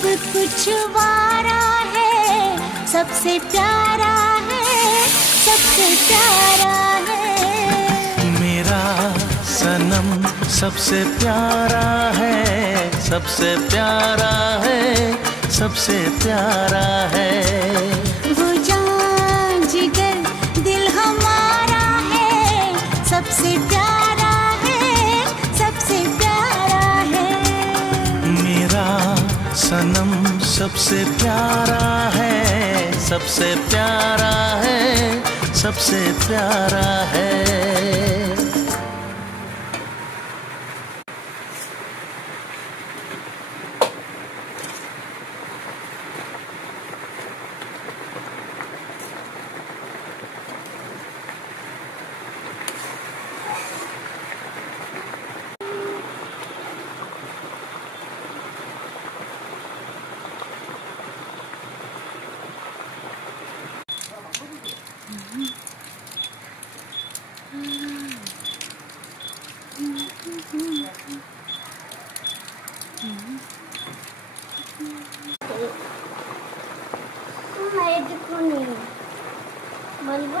सब कुछ वारा है, सबसे प्यारा है, सबसे प्यारा है। मेरा सनम सबसे प्यारा है, सबसे प्यारा है, सबसे प्यारा है। वो जान जिगर दिल हमारा है, सबसे प्यारा है, सबसे प्यारा है। मेरा सनम सबसे प्यारा है, सबसे प्यारा है, सबसे प्यारा है। Malva,